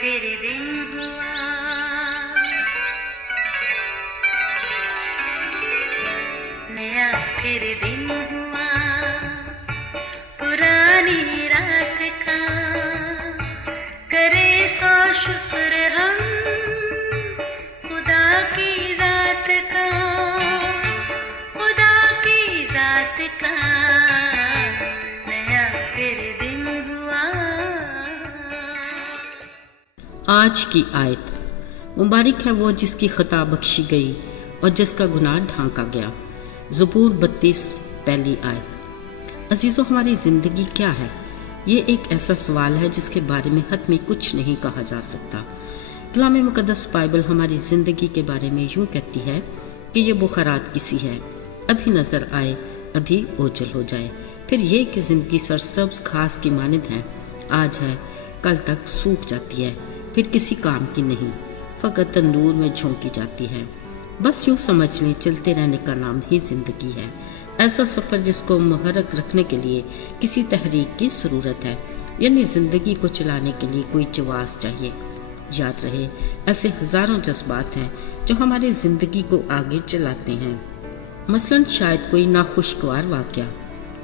फिर दिन हुआ, नया फिर दिन हुआ, पुरानी रात का करे सो शुक्र हम खुदा की जात का, खुदा की जात का नया फिर दिन हुआ। आज की आयत। मुबारक है वो जिसकी खता बख्शी गई और जिसका गुनाह ढांका गया। ज़बूर 32 पहली आयत। अजीज़ों, हमारी ज़िंदगी क्या है? ये एक ऐसा सवाल है जिसके बारे में हतमी कुछ नहीं कहा जा सकता। कलाम मुक़द्दस बाइबल हमारी ज़िंदगी के बारे में यूँ कहती है कि ये बुखारात किसी है, अभी नज़र आए अभी ओझल हो जाए। फिर ये कि ज़िंदगी सरसब्ज़ घास की मानद है, आज है कल तक सूख जाती है, फिर किसी काम की नहीं, फ़कत तंदूर में झोंकी जाती है। बस यूँ समझ लें, चलते रहने का नाम ही ज़िंदगी है। ऐसा सफ़र जिसको मुहर्रक रखने के लिए किसी तहरीक की ज़रूरत है, यानी ज़िंदगी को चलाने के लिए कोई जवाज़ चाहिए। याद रहे, ऐसे हज़ारों जज्बात हैं जो हमारी ज़िंदगी को आगे चलाते हैं। मसलन शायद कोई नाखुशगवार वाक़या,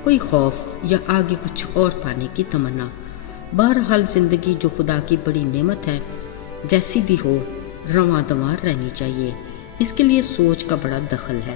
कोई खौफ या आगे कुछ और पाने की तमन्ना। बहरहाल ज़िंदगी जो खुदा की बड़ी नेमत है, जैसी भी हो रवां दवां रहनी चाहिए। इसके लिए सोच का बड़ा दखल है।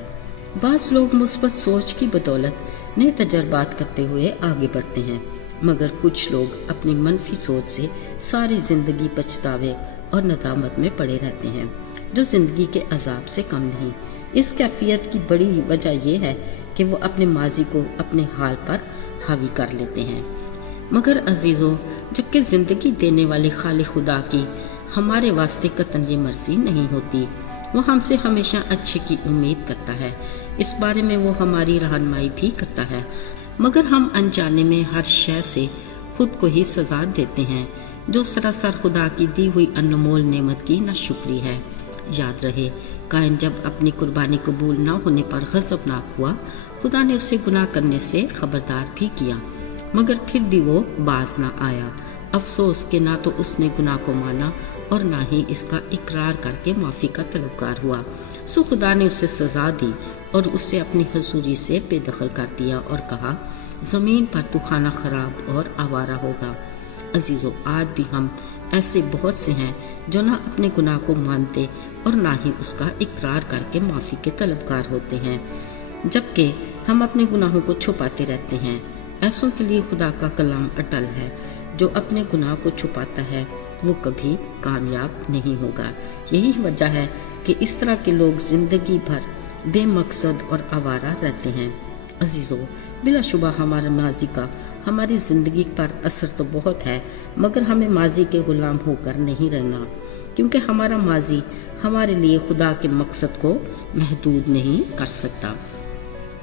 बाज़ लोग मुस्बत सोच की बदौलत नए तजर्बात करते हुए आगे बढ़ते हैं, मगर कुछ लोग अपनी मनफी सोच से सारी ज़िंदगी पछतावे और नदामत में पड़े रहते हैं, जो ज़िंदगी के अजाब से कम नहीं। इस कैफियत की बड़ी वजह यह है कि वो अपने माजी को अपने हाल पर हावी कर लेते हैं। मगर अजीज़ों, जबकि ज़िंदगी देने वाले खालिक खुदा की हमारे वास्ते कतन ये मर्जी नहीं होती। वो हमसे हमेशा अच्छे की उम्मीद करता है, इस बारे में वो हमारी रहनुमाई भी करता है, मगर हम अनजाने में हर शय से खुद को ही सजा देते हैं, जो सरासर खुदा की दी हुई अनमोल नेमत की नाशुक्री है। याद रहे, काइन जब अपनी कुर्बानी कबूल न होने पर गज़बनाक हुआ, खुदा ने उसे गुनाह करने से खबरदार भी किया, मगर फिर भी वो बाज ना आया। अफसोस कि ना तो उसने गुनाह को माना और ना ही इसका इकरार करके माफ़ी का तलबगार हुआ। सो खुदा ने उसे सज़ा दी और उसे अपनी हजूरी से बेदखल कर दिया और कहा, ज़मीन पर तू खाना ख़राब और आवारा होगा। अजीज़ों, आज भी हम ऐसे बहुत से हैं जो ना अपने गुनाह को मानते और ना ही उसका इकरार करके माफ़ी के तलबगार होते हैं, जबकि हम अपने गुनाहों को छुपाते रहते हैं। ऐसों के लिए खुदा का कलाम अटल है, जो अपने गुनाह को छुपाता है वो कभी कामयाब नहीं होगा। यही वजह है कि इस तरह के लोग ज़िंदगी भर बेमकसद और आवारा रहते हैं। अजीज़ों, बिलाशुबा हमारे माजी का हमारी ज़िंदगी पर असर तो बहुत है, मगर हमें माजी के ग़ुलाम होकर नहीं रहना, क्योंकि हमारा माजी हमारे लिए खुदा के मकसद को महदूद नहीं कर सकता।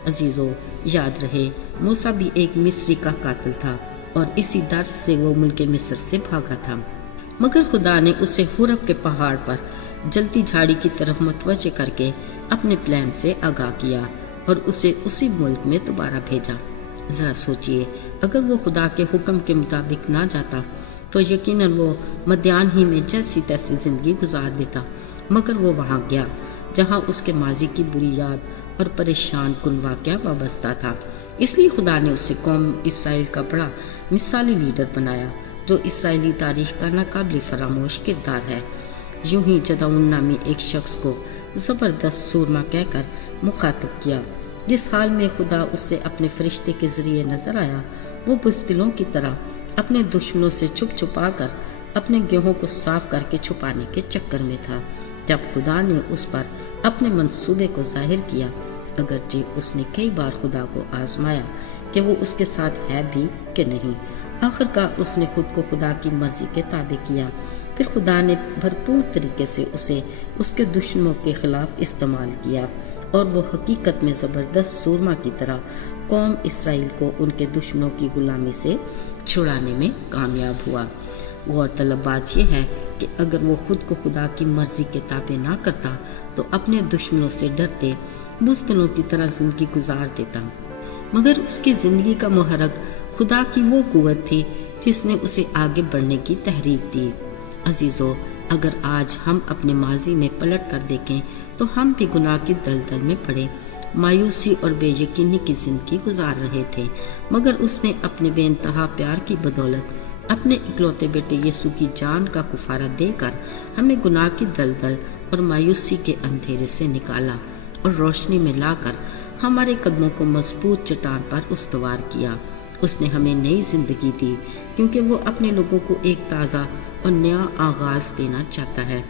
अजीज़ों, याद रहे, मूसा भी एक मिस्री का कातिल था और इसी दर्द से वो मुल्क मिस्र से भागा था, मगर खुदा ने उसे हुरब के पहाड़ पर जलती झाड़ी की तरफ मुतवज्जे करके अपने प्लान से आगाह किया और उसे उसी मुल्क में दोबारा भेजा। ज़रा सोचिए, अगर वो खुदा के हुक्म के मुताबिक ना जाता तो यकीनन वो मध्यान ही में जैसी तैसी ज़िंदगी गुजार देता, मगर वो वहाँ गया जहाँ उसके माजी की बुरी याद और परेशान कुन वाक़या वाबस्ता था। इसलिए खुदा ने उसे कौम इसराइल का बड़ा मिसाली लीडर बनाया, जो इसराइली तारीख का नाकाबिल फरामोश किरदार है। यूं ही जदाउन नामी एक शख्स को ज़बरदस्त सूरमा कहकर मुखातब किया। जिस हाल में खुदा उससे अपने फरिश्ते के ज़रिए नज़र आया, वो बुज़दिलों की तरह अपने दुश्मनों से छुप छुपा कर अपने गेहूं को साफ करके छुपाने के चक्कर में था। जब खुदा ने उस पर अपने मंसूबे को जाहिर किया, अगरचे उसने कई बार खुदा को आजमाया कि वो उसके साथ है भी कि नहीं, आखिरकार उसने खुद को खुदा की मर्जी के ताबे किया। फिर खुदा ने भरपूर तरीके से उसे उसके दुश्मनों के खिलाफ इस्तेमाल किया और वो हकीकत में ज़बरदस्त सूरमा की तरह कौम इसराइल को उनके दुश्मनों की गुलामी से छुड़ाने में कामयाब हुआ। गौरतलब बात यह है कि अगर वो खुद को खुदा की मर्जी के ताबे ना करता तो अपने दुश्मनों से डरते बुज़दिलों की तरह ज़िंदगी गुजार देता, मगर उसकी ज़िंदगी का मुहर्रक खुदा की वो कुव्वत थी जिसने उसे आगे बढ़ने की तहरीक दी। अजीज़ों, अगर आज हम अपने माजी में पलट कर देखें तो हम भी गुनाह की दलदल में पड़े मायूसी और बेयकीनी की ज़िंदगी गुजार रहे थे, मगर उसने अपने बेइंतहा प्यार की बदौलत अपने इकलौते बेटे यीशु की जान का कुफारा देकर हमें गुनाह की दलदल और मायूसी के अंधेरे से निकाला और रोशनी में लाकर हमारे कदमों को मजबूत चट्टान पर उस्तवार किया। उसने हमें नई जिंदगी दी क्योंकि वो अपने लोगों को एक ताज़ा और नया आगाज़ देना चाहता है।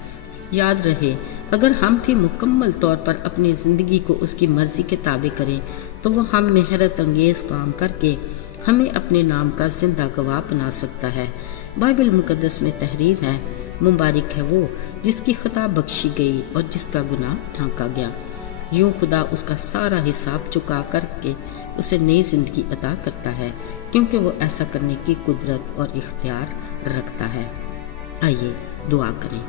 याद रहे, अगर हम भी मुकम्मल तौर पर अपनी ज़िंदगी को उसकी मर्ज़ी के ताबे करें तो वो हम में हैरत अंगेज़ काम करके हमें अपने नाम का जिंदा गवाह बना सकता है। बाइबल मुकद्दस में तहरीर है, मुबारक है वो जिसकी खता बख्शी गई और जिसका गुनाह ढांका गया। यूं खुदा उसका सारा हिसाब चुका करके उसे नई जिंदगी अता करता है, क्योंकि वो ऐसा करने की कुदरत और इख्तियार रखता है। आइए दुआ करें।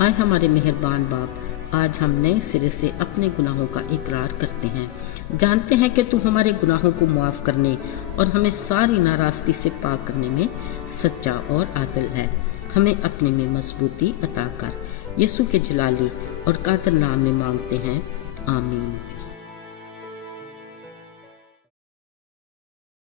आए हमारे मेहरबान बाप, आज हम नए सिरे से अपने गुनाहों का इकरार करते हैं। जानते हैं कि तू हमारे गुनाहों को माफ़ करने और हमें सारी नाराज़गी से पाक करने में सच्चा और आदिल है। हमें अपने में मजबूती अता कर। यीशु के जलाली और कादर नाम में मांगते हैं, आमीन।